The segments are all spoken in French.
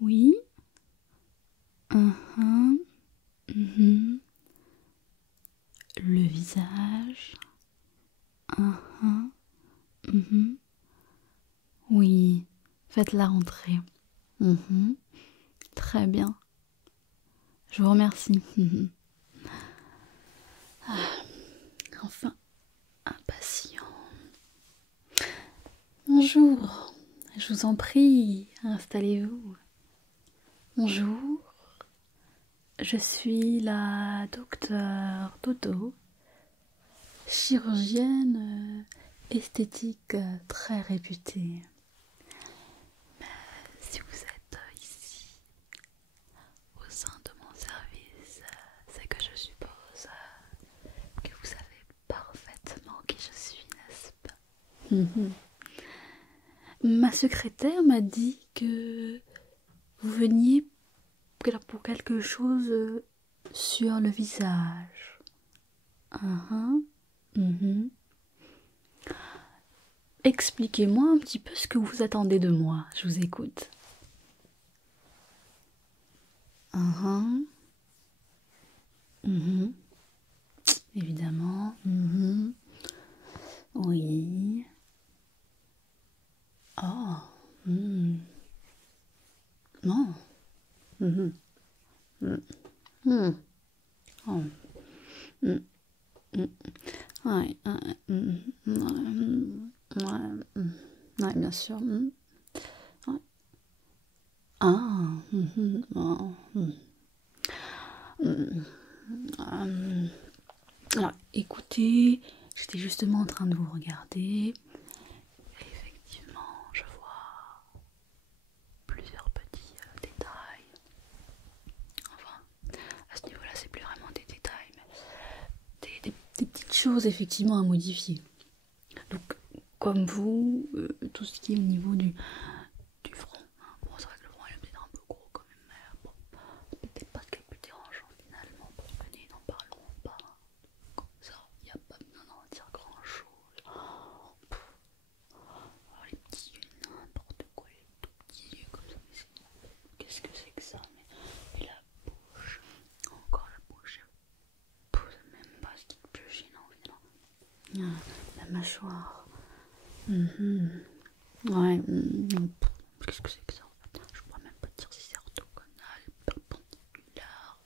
Oui. Mhm. Mhm. Le visage. Mhm. Mhm. Oui. Faites la rentrée. Mhm. Très bien. Je vous remercie. Mhm. Enfin, un patient. Bonjour. Je vous en prie, installez-vous. Bonjour. Je suis la docteure Dodo, chirurgienne esthétique très réputée. Si vous êtes ici, au sein de mon service, c'est que je suppose que vous savez parfaitement qui je suis, n'est-ce pas? Mhm. Ma secrétaire m'a dit que vous veniez pour quelque chose sur le visage. Mhm. Mhm. Expliquez-moi un petit peu ce que vous attendez de moi. Je vous écoute. Mhm. Mhm. Évidemment. Mhm. Oui. Oh. Mhm. Non. Mhm. Mhm. Mhm. Oh. Mhm. Mhm. Ouais, ouais, ouais, ouais, bien sûr. Ouais. Ah. Oh, alors, écoutez, j'étais justement en train de vous regarder. Et effectivement, je vois plusieurs petits détails. Enfin, à ce niveau-là, c'est plus vraiment des détails, mais des petites choses effectivement à modifier. Donc, comme vous, tout ce qui est au niveau du front. Hein. Bon, c'est vrai que le front il est peut-être un peu gros quand même, mais bon, peut-être pas ce qui est le plus dérangeant finalement. Bon, venez, n'en parlons pas. Comme ça, il n'y a pas besoin d'en dire grand-chose. Oh, les petits yeux, n'importe quoi, les tout petits yeux comme ça. Qu'est-ce que c'est que ça? Mais et la bouche, encore la bouche, je ne sais même pas ce qui est plus gênant finalement. Ah, la mâchoire. Ouais. Qu'est-ce que c'est que ça en fait? Je pourrais même pas dire si c'est orthogonal, perpendiculaire,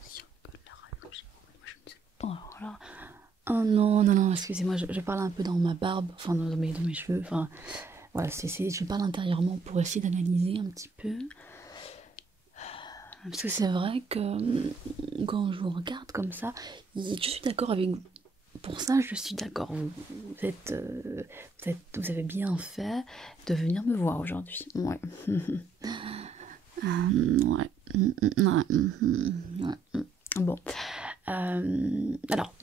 circulaire, allongé. Moi je ne sais pas. Alors là. Oh non, non, non, excusez-moi, je parle un peu dans ma barbe, enfin dans mes cheveux, enfin voilà, je parle intérieurement pour essayer d'analyser un petit peu. Parce que c'est vrai que quand je vous regarde comme ça, je suis d'accord avec vous. Pour ça, je suis d'accord. Vous avez bien fait de venir me voir aujourd'hui. Ouais. Ouais. Ouais. Bon. Alors,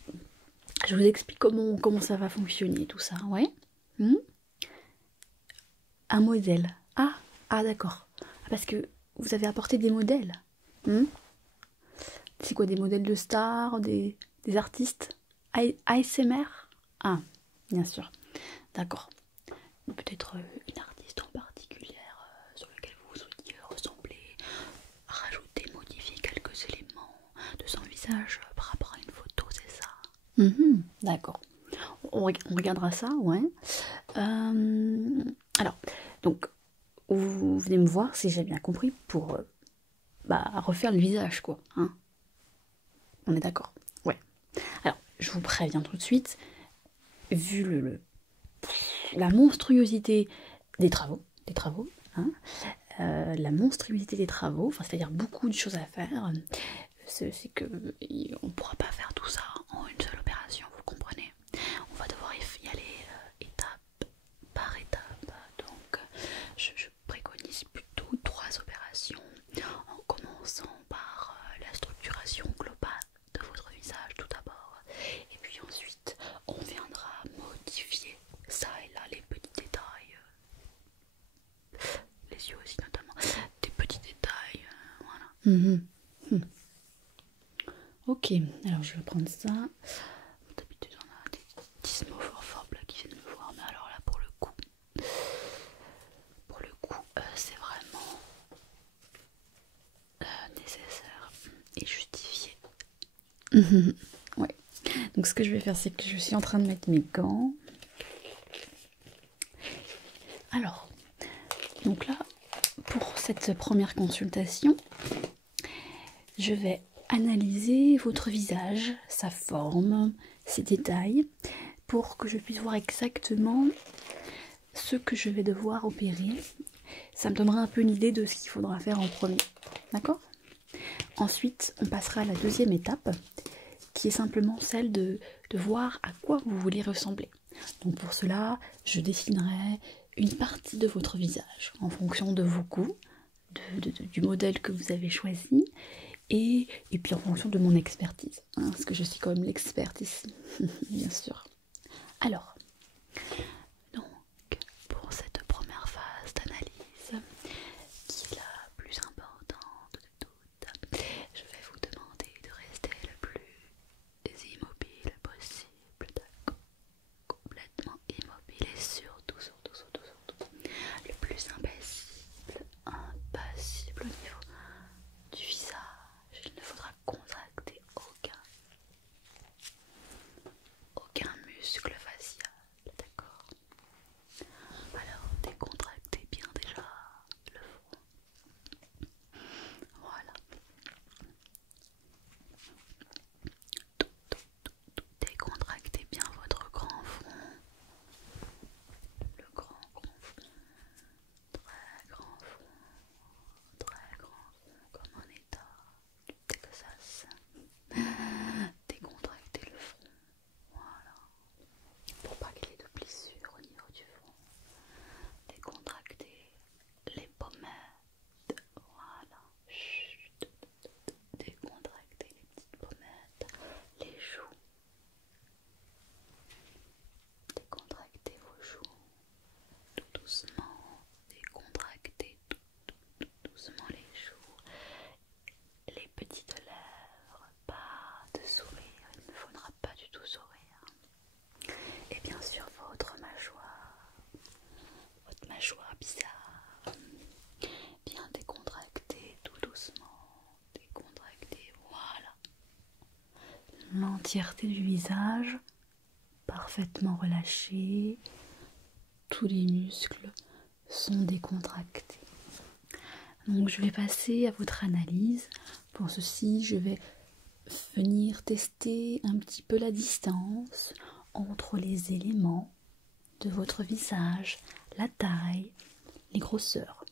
je vous explique comment ça va fonctionner, tout ça. Ouais. Hmm. Un modèle. Ah, d'accord. Parce que vous avez apporté des modèles. Hmm. C'est quoi, des modèles de stars, des artistes ASMR? Ah, bien sûr. D'accord. Peut-être une artiste en particulière sur laquelle vous souhaitiez ressembler, rajouter, modifier quelques éléments de son visage par rapport à une photo, c'est ça? D'accord. On regardera ça, ouais. Alors, donc, vous venez me voir, si j'ai bien compris, pour refaire le visage, quoi. Hein. On est d'accord? Ouais. Alors, je vous préviens tout de suite, vu la monstruosité des travaux, hein, la monstruosité des travaux, enfin, c'est-à-dire beaucoup de choses à faire, c'est que on ne pourra pas faire tout ça en une seule opération, vous comprenez? On va devoir y aller étape par étape. Donc, je préconise plutôt 3 opérations, en commençant par la structuration globale de votre visage tout d'abord, et puis ensuite on viendra modifier ça et là les petits détails, les yeux aussi notamment, des petits détails, voilà. Ok, alors je vais prendre ça. D'habitude on a des petits là qui viennent me voir, mais alors là pour le coup c'est vraiment Ouais. Donc ce que je vais faire, c'est que je suis en train de mettre mes gants. Alors, donc là, pour cette première consultation, je vais analyser votre visage, sa forme, ses détails, pour que je puisse voir exactement ce que je vais devoir opérer. Ça me donnera un peu une idée de ce qu'il faudra faire en premier. D'accord? Ensuite, on passera à la deuxième étape, qui est simplement celle de voir à quoi vous voulez ressembler. Donc pour cela, je dessinerai une partie de votre visage en fonction de vos goûts, du modèle que vous avez choisi, et puis en fonction de mon expertise, hein, parce que je suis quand même l'experte ici, bien sûr. Alors, donc, pour cette première phase d'analyse, qui est la plus importante de toutes, je vais vous demander de rester le plus immobile possible, d'accord? Complètement immobile et surtout, le plus impassible au niveau du visage. Il ne faudra contracter aucun muscle facial, d'accord? Alors décontractez bien déjà le front. Voilà. Décontractez bien votre grand front. Le grand front. Très grand front. Très grand front comme un état du Texas. Décontractez le front. Voilà. Pour pas qu'il y ait de blessures au niveau du front. Décontractez les pommettes. Voilà. Chut. Décontractez les petites pommettes. Les joues. Décontractez vos joues. Tout doucement. Décontractez tout doucement les joues. Les petites lèvres. Pas de sourire. Il ne faudra pas du tout sourire. Et bien sûr votre mâchoire bizarre, bien décontractée, tout doucement, décontractée, voilà. L'entièreté du visage, parfaitement relâchée, tous les muscles sont décontractés. Donc je vais passer à votre analyse. Pour ceci, je vais venir tester un petit peu la distance entre les éléments de votre visage, la taille, les grosseurs.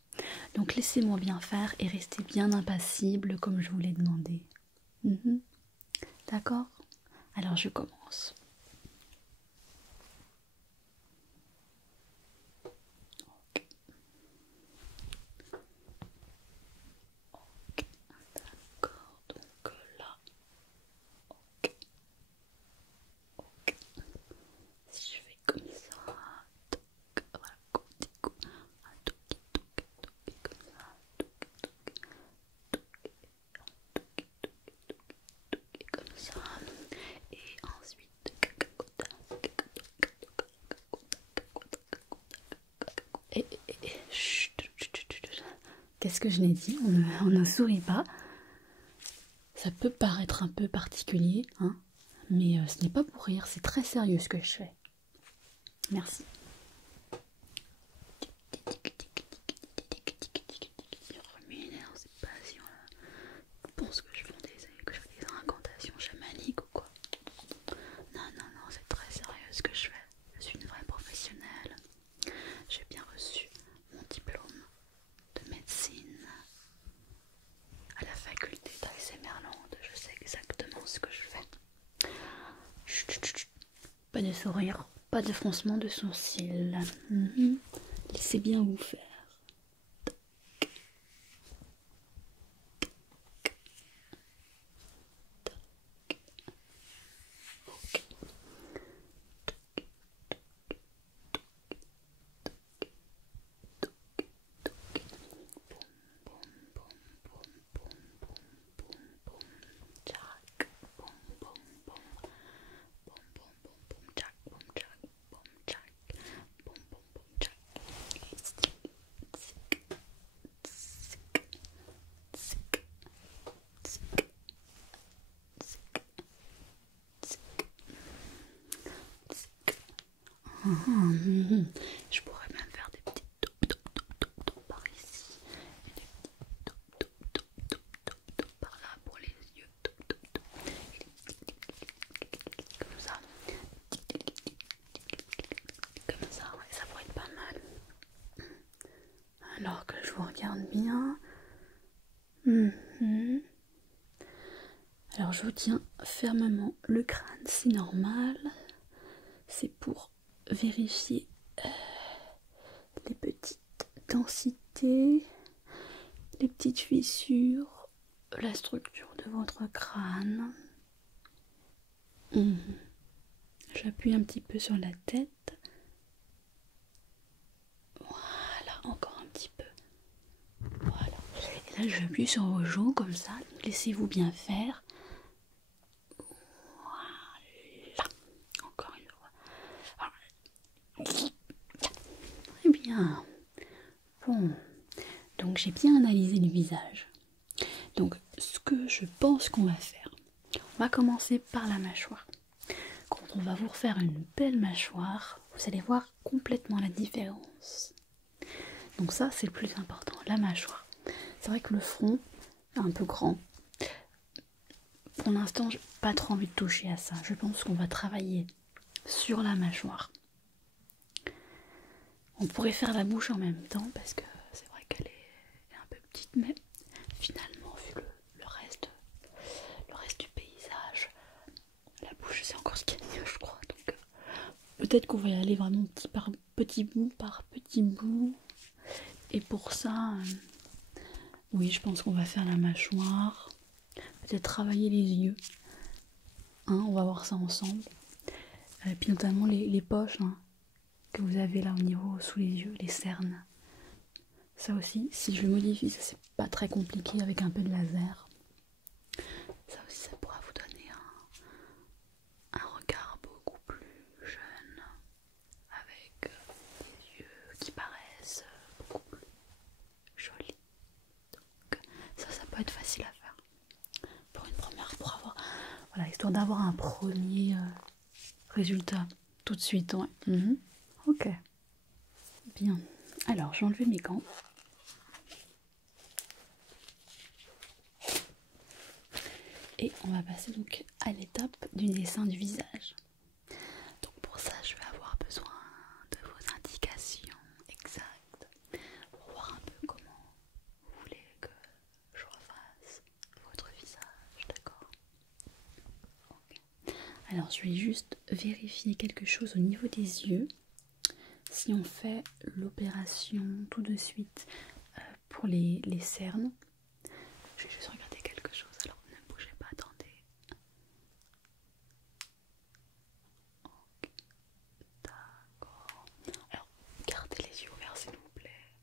Donc laissez-moi bien faire et restez bien impassible comme je vous l'ai demandé. D'accord? Alors je commence. Ok. Ok. D'accord, donc là. Ok. Ok. Si je fais comme ça, toc, voilà, cortico, un toki, toki, toki, comme ça, toki, toki, toki, toki, comme ça, et ensuite, chut, qu'est-ce que je n'ai dit? On ne sourit pas. Ça peut paraître un peu particulier, hein, mais ce n'est pas pour rire, c'est très sérieux ce que je fais. Merci. Ruminaire, c'est pas si on pense que je fais des incantations chamaniques ou quoi. Non, c'est très sérieux ce que je fais. Je suis une vraie professionnelle. J'ai bien reçu mon diplôme de médecine à la faculté d'Aix-et-Merlande. Je sais exactement ce que je fais. Chut, chut, chut. Pas de sourire, pas de froncement de sourcils. Laissez bien vous faire. Je pourrais même faire des petits top par ici. Et des petits top par là pour les yeux. Comme ça. Comme ça, ouais, ça pourrait être pas mal. Alors que je vous regarde bien. Alors je vous tiens fermement le crâne, c'est normal. C'est pour vérifier les petites densités, les petites fissures, la structure de votre crâne. J'appuie un petit peu sur la tête. Voilà, encore un petit peu. Voilà. Et là, j'appuie sur vos joues comme ça. Laissez-vous bien faire. Voilà. Encore une fois. Très bien. Bon. Donc, j'ai bien analysé le visage. Donc, ce que je pense qu'on va faire, on va commencer par la mâchoire. Quand on va vous refaire une belle mâchoire, vous allez voir complètement la différence. Donc ça, c'est le plus important, la mâchoire. C'est vrai que le front est un peu grand. Pour l'instant, j'ai pas trop envie de toucher à ça. Je pense qu'on va travailler sur la mâchoire. On pourrait faire la bouche en même temps parce que c'est vrai qu'elle est un peu petite, mais finalement, vu le reste du paysage, la bouche c'est encore ce qu'il y a de mieux, je crois. Donc peut-être qu'on va y aller vraiment petit bout par petit bout. Et pour ça, oui, je pense qu'on va faire la mâchoire. Peut-être travailler les yeux. Hein, on va voir ça ensemble. Et puis notamment les poches que vous avez là au niveau sous les yeux, les cernes. Ça aussi, si je le modifie, ça c'est pas très compliqué avec un peu de laser. Ça aussi, ça pourra vous donner un regard beaucoup plus jeune, avec des yeux qui paraissent beaucoup plus jolis. Donc ça peut être facile à faire. Pour une première, pour avoir, voilà, histoire d'avoir un premier résultat tout de suite, ouais. Ok. Bien. Alors, j'ai enlevé mes gants. Et on va passer donc à l'étape du dessin du visage. Donc pour ça, je vais avoir besoin de vos indications exactes pour voir un peu comment vous voulez que je refasse votre visage, d'accord? Okay. Alors, je vais juste vérifier quelque chose au niveau des yeux. Si on fait l'opération tout de suite pour les cernes, je vais juste regarder quelque chose. Alors, ne bougez pas, attendez. Ok, d'accord. Alors, gardez les yeux ouverts s'il vous plaît.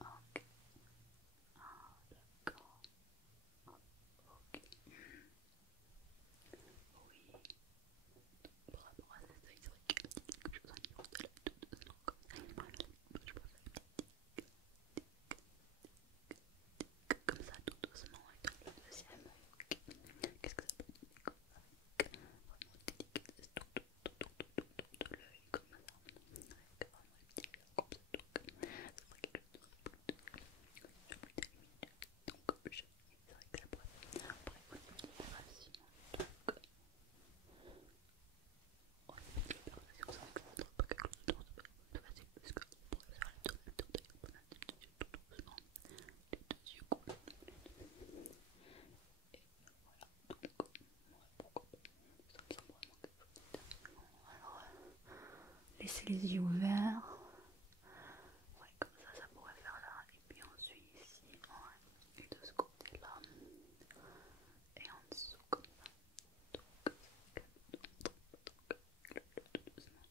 Ok. Ah, d'accord. Ok. Oui. Par rapport à ça, c'est vrai qu'il y a quelque chose au niveau de la douce. Je peux faire comme ça tout doucement et dans le deuxième. Okay. Qu'est-ce que ça peut donner comme ça avec vraiment des délicatessen tout de l'œil comme ça avec vraiment les petits comme ça donc ça ferait quelque chose de plus délimité donc c'est vrai que ça pourrait après au niveau de l'opération donc l'opération c'est vrai que ça ne sera pas quelque chose de facile parce qu'on pourrait faire les deux en même temps d'ailleurs on a des deux yeux tout doucement les deux yeux complètement donc, pourquoi pas. Ça me semble vraiment quelque chose d'intéressant. Alors, laissez les yeux ouverts. Ouais, comme ça pourrait faire là. Et puis ensuite ici, ouais. Et de ce côté-là. Et en dessous, comme ça. Donc, doucement.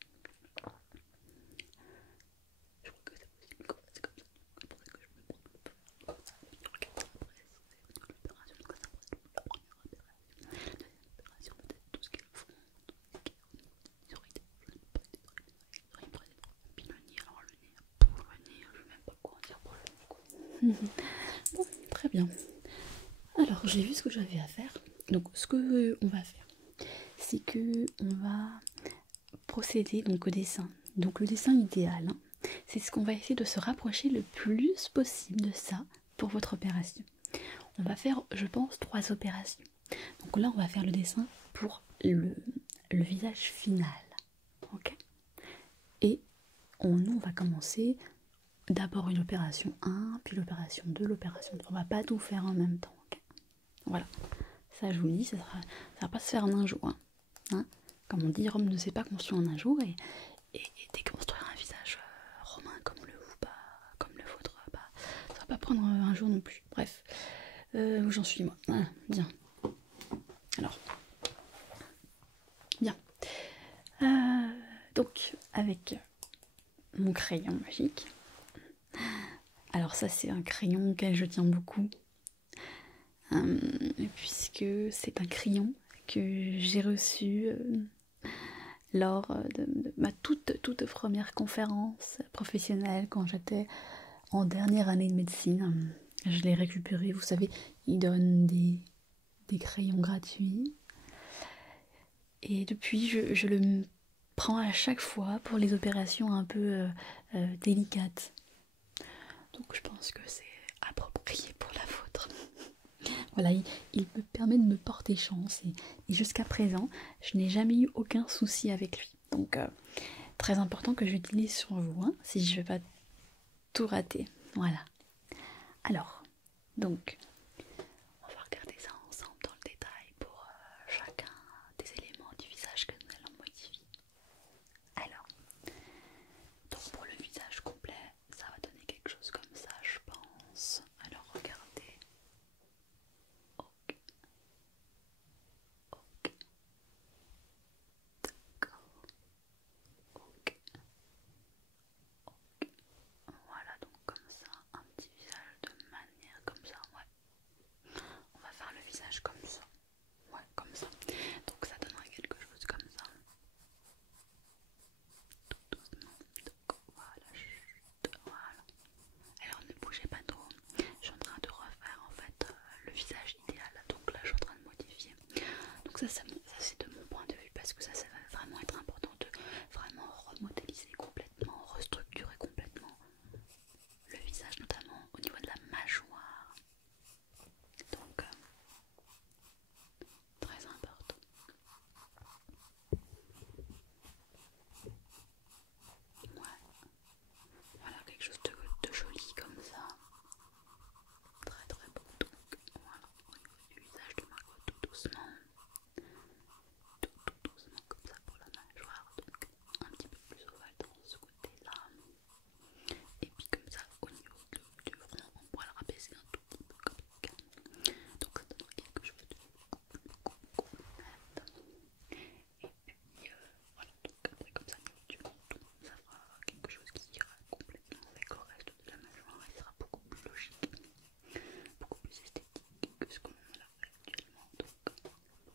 Je crois que c'est possible quand c'est comme ça. C'est pour ça que je me prends un peu. Comme ça. Et puis regarde après, c'est l'opération. Donc ça pourrait être la première opération. La deuxième opération, peut-être tout ce qui est le front, tout ce qui est au niveau des oreilles. Je n'aime pas les oreilles. Puis le nez, alors le nez, pour le nez, je ne sais même pas quoi en dire pour le nez, quoi. Bon, très bien. Alors, j'ai vu ce que j'avais à faire. Donc, ce que on va faire, c'est que on va procéder donc au dessin. Donc le dessin idéal, hein, c'est ce qu'on va essayer de se rapprocher le plus possible de ça pour votre opération. On va faire, je pense, 3 opérations. Donc là, on va faire le dessin pour le visage final. Ok. Et on va commencer d'abord une opération 1, puis l'opération 2, l'opération 3. On va pas tout faire en même temps. Okay, voilà. Ça, je vous le dis, ça va pas se faire en un jour. Hein. Comme on dit, Rome ne s'est pas construit en un jour. Et déconstruire un visage romain comme le vôtre, ça va pas prendre un jour non plus. Bref, où j'en suis moi. Voilà, bien. Alors, bien. Donc, avec mon crayon magique. Alors ça, c'est un crayon auquel je tiens beaucoup. Puisque c'est un crayon que j'ai reçu lors de ma toute première conférence professionnelle quand j'étais en dernière année de médecine. Je l'ai récupéré, vous savez, ils donnent des crayons gratuits. Et depuis, je le prends à chaque fois pour les opérations un peu délicates. Donc je pense que c'est approprié pour la vôtre. Voilà, il me permet de me porter chance. Et jusqu'à présent, je n'ai jamais eu aucun souci avec lui. Donc, très important que j'utilise sur vous, hein, si je ne vais pas tout rater. Voilà. Alors, donc, on va regarder ça ensemble dans le détail pour chacun des éléments du visage que nous allons modifier. Alors, donc pour le visage complet, ça va donner quelque chose comme ça, je pense. Alors, regardez. Ok. Ok. D'accord. Ok. Ok. Voilà, donc comme ça, un petit visage de manière comme ça, ouais. On va faire le visage comme ça. Ouais, comme ça. Donc ça donnerait quelque chose comme ça. Tout doucement. Donc voilà, chut, voilà. Alors ne bougez pas trop. Je suis en train de refaire en fait le visage idéal. Donc là je suis en train de modifier. Donc ça c'est de mon point de vue parce que ça va vraiment être important de vraiment remodéliser complètement, restructurer complètement le visage, notamment au niveau de la mâchoire. Donc très important. Ouais. Voilà, quelque chose de joli comme ça. Très très beau. Donc voilà, au niveau du visage de Margot, tout doucement. Tout doucement comme ça pour la mâchoire. Donc un petit peu plus ovale dans ce côté-là. Et puis comme ça, au niveau du front, on pourra le rabaisser un tout petit peu comme ça. Donc ça donnera quelque chose de beaucoup plus net. Et puis voilà, donc après comme ça, au niveau du menton, ça fera quelque chose qui ira complètement avec le reste de la mâchoire. Il sera beaucoup plus logique, beaucoup plus esthétique que ce qu'on a là actuellement. Donc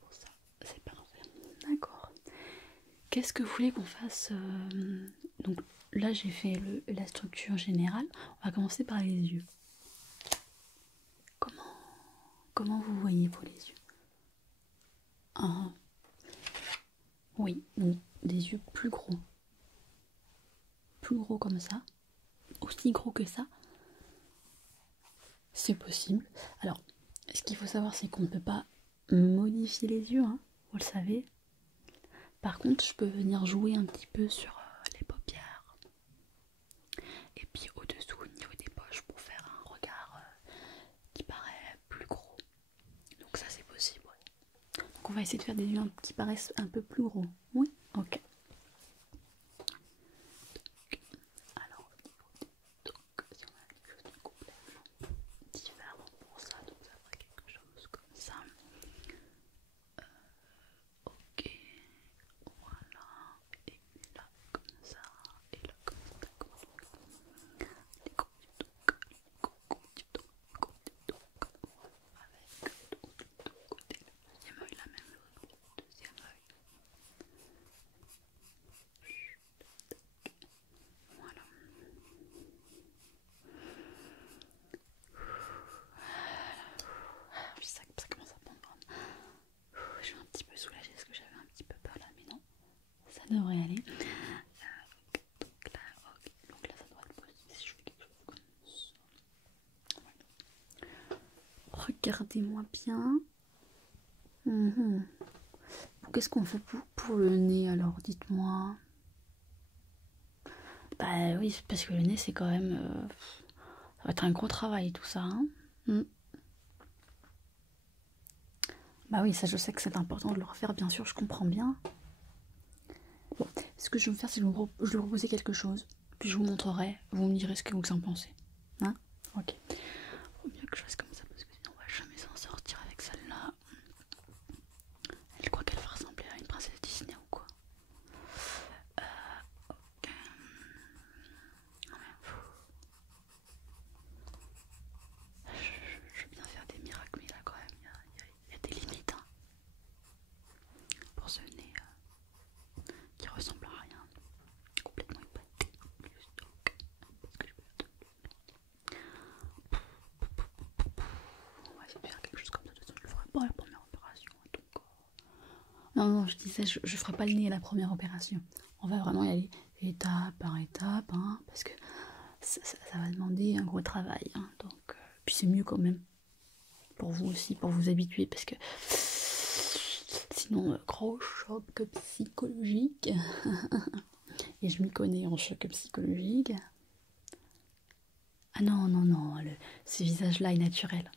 pour ça, c'est parfait. D'accord. Qu'est-ce que vous voulez qu'on fasse donc là j'ai fait la structure générale. On va commencer par les yeux. Comment vous voyez pour les yeux? Ah, oui, donc des yeux plus gros. Plus gros comme ça. Aussi gros que ça. C'est possible. Alors, ce qu'il faut savoir, c'est qu'on ne peut pas modifier les yeux, hein, vous le savez. Par contre, je peux venir jouer un petit peu sur les paupières. Et puis au-dessous, au niveau des poches, pour faire un regard qui paraît plus gros. Donc ça, c'est possible, ouais. Donc on va essayer de faire des yeux qui paraissent un peu plus gros. Oui, ok. Alors, donc, si on a quelque chose de complètement différent pour ça, donc ça ferait quelque chose comme ça. Ok, voilà, et là comme ça, et là comme ça, d'accord. Les gros du donc, avec l'autre côté, le deuxième œil, la même chose, le deuxième œil. regardez-moi bien. Mhm. Qu'est-ce qu'on fait pour le nez alors, dites-moi. Bah oui, parce que le nez c'est quand même... ça va être un gros travail tout ça. Hein. Bah oui, ça je sais que c'est important de le refaire, bien sûr, je comprends bien. Bon, ce que je vais faire, c'est que je vais vous proposer quelque chose. Puis je vous montrerai, vous me direz ce que vous en pensez. Hein? Ok. Faut mieux que je fasse comme ça parce que sinon on va jamais s'en sortir avec celle-là. Je crois qu'elle va ressembler à une princesse Disney ou quoi. Ok. Je veux bien faire des miracles, mais là quand même, il y a des limites. Hein. Pour ce nez qui ressemble à rien. Complètement épaté. Donc, parce que je peux on va essayer de faire quelque chose comme ça. De toute façon, je le ferai pas à la première opération. Donc, non, je disais, je ferai pas le nez à la première opération. On va vraiment y aller étape par étape, hein, parce que ça va demander un gros travail. Hein, donc, puis c'est mieux quand même pour vous aussi, pour vous habituer, parce que sinon, gros choc psychologique. Et je m'y connais en choc psychologique. Ah non, non, non, ce visage-là est naturel.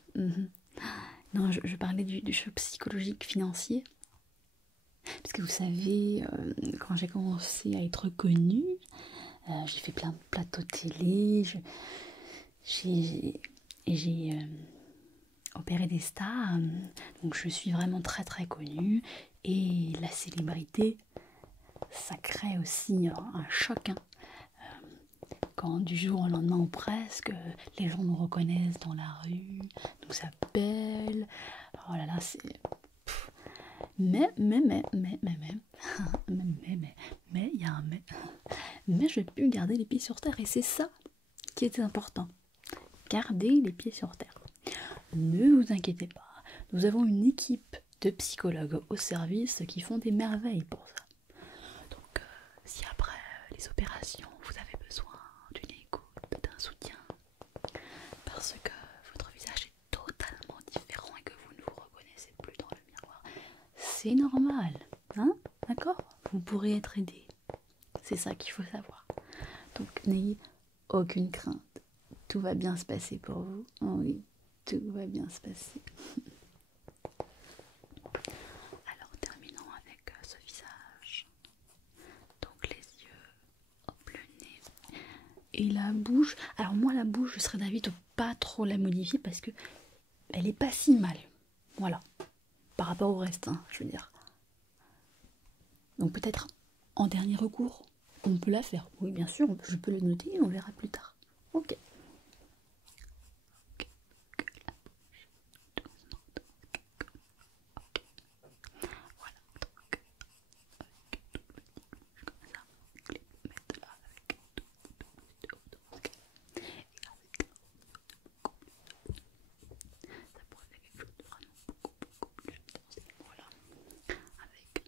Non, je parlais du choc psychologique financier. Parce que vous savez, quand j'ai commencé à être connue, j'ai fait plein de plateaux télé, j'ai opéré des stars, donc je suis vraiment très très connue. Et la célébrité, ça crée aussi un choc. Hein. Quand du jour au lendemain ou presque, les gens nous reconnaissent dans la rue, nous appellent. Oh là là, c'est... Mais, il y a un mais. Mais j'ai pu garder les pieds sur terre et c'est ça qui était important. Garder les pieds sur terre. Ne vous inquiétez pas, nous avons une équipe de psychologues au service qui font des merveilles pour ça. Donc, si après les opérations, vous avez besoin d'une écoute, d'un soutien, parce que votre visage est totalement différent et que vous ne vous reconnaissez plus dans le miroir, c'est normal, hein? D'accord? Vous pourrez être aidé. C'est ça qu'il faut savoir. Donc, n'ayez aucune crainte. Tout va bien se passer pour vous. Oh oui, tout va bien se passer. Alors, terminons avec ce visage. Donc, les yeux, hop, le nez. Et la bouche. Alors, moi, la bouche, je serais d'avis de pas trop la modifier parce que elle est pas si mal. Voilà. Par rapport au reste, hein, je veux dire. Donc, peut-être en dernier recours, on peut la faire. Oui, bien sûr, je peux le noter et on verra plus tard. Ok. Voilà, donc, comme ça, les mettre là avec donc, et avec ça pourrait faire quelque chose de vraiment beaucoup plus intense. Voilà, avec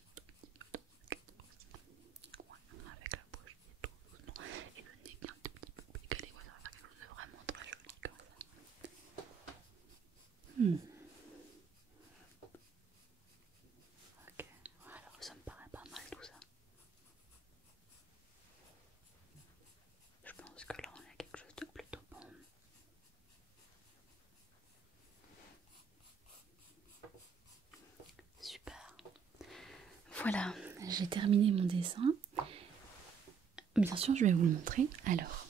avec la bouche qui est tout doucement et le nez qui est un tout petit peu plus décalé. Ouais, ça va faire quelque chose de vraiment très joli comme ça. Ok, alors ça me paraît pas mal tout ça. Je pense que là on a quelque chose de plutôt bon. Super. Voilà, j'ai terminé mon dessin. Bien sûr, je vais vous le montrer. Alors,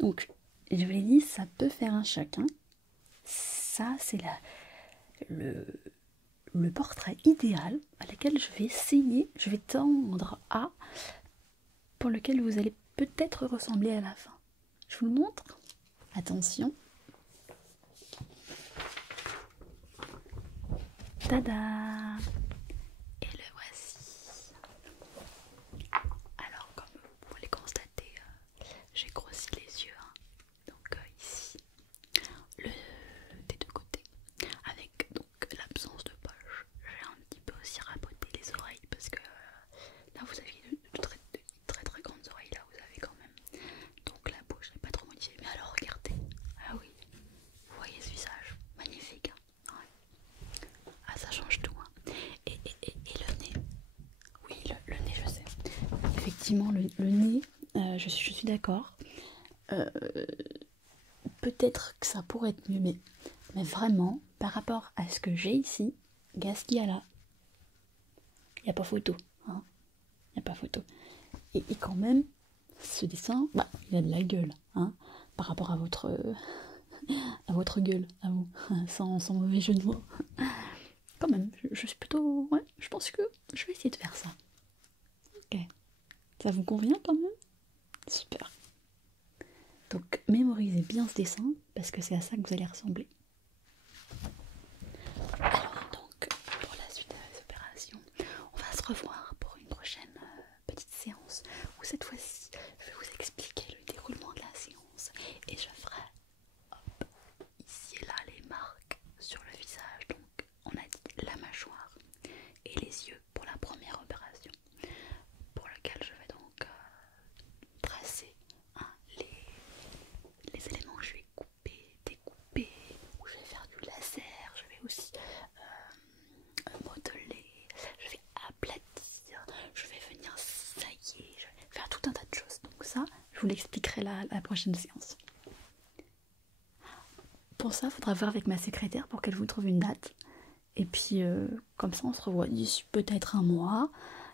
donc, je vous l'ai dit, ça peut faire un choc. Hein. Ça, c'est le portrait idéal à lequel je vais essayer, je vais tendre à, pour lequel vous allez peut-être ressembler à la fin. Je vous le montre. Attention. Tada! Et le voici. Alors, comme vous pouvez le constater, j'ai grossi les yeux. Hein. Donc ici, des deux côtés. Avec donc l'absence de poche. J'ai un petit peu aussi raboté les oreilles parce que là vous aviez de très très grandes oreilles. Là vous avez quand même. Donc la bouche n'est pas trop modifiée. effectivement, le nez, je suis d'accord. Peut-être que ça pourrait être mieux, mais vraiment, par rapport à ce que j'ai ici, regarde ce qu'il y a là. Il n'y a pas photo. Hein. Il n'y a pas photo. Et quand même, ce dessin, bah, il a de la gueule. Hein, par rapport à votre gueule, à vous. Sans mauvais jeu de mots. Quand même, je suis plutôt... Ouais, je pense que je vais essayer de faire ça. Ok. Ça vous convient quand même? Super. Donc mémorisez bien ce dessin parce que c'est à ça que vous allez ressembler. Alors donc pour la suite des opérations, on va se revoir pour une prochaine petite séance où cette fois-ci je vais vous expliquer le déroulement de la séance et je ferai hop, ici et là les marques sur le visage. Donc on a dit la mâchoire et les yeux pour la première opération pour lequel je vais donc tracer les éléments que je vais couper, découper, où je vais faire du laser, je vais aussi modeler, je vais aplatir, je vais venir sailler, je vais faire tout un tas de choses. Donc ça, je vous l'expliquerai la prochaine séance. Pour ça, il faudra voir avec ma secrétaire pour qu'elle vous trouve une date. Et puis, comme ça, on se revoit d'ici peut-être un mois.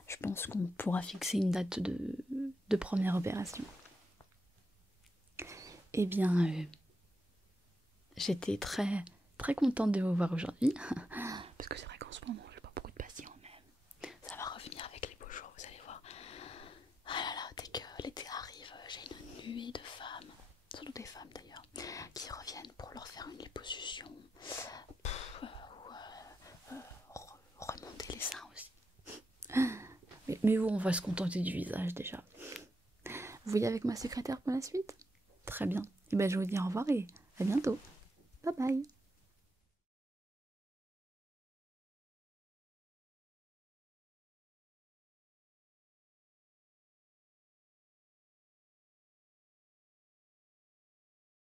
Je pense qu'on pourra fixer une date de première opération. Eh bien, j'étais très très contente de vous voir aujourd'hui. Parce que c'est vrai qu'en ce moment, j'ai pas beaucoup de patients, mais ça va revenir avec les beaux jours, vous allez voir. Ah là là, dès que l'été arrive, j'ai une nuée de femmes, surtout des femmes d'ailleurs, qui reviennent pour leur faire une liposuction. Remonter les seins aussi. Mais bon, on va se contenter du visage déjà. Vous voyez avec ma secrétaire pour la suite? Très bien. Et ben je vous dis au revoir et à bientôt. Bye bye.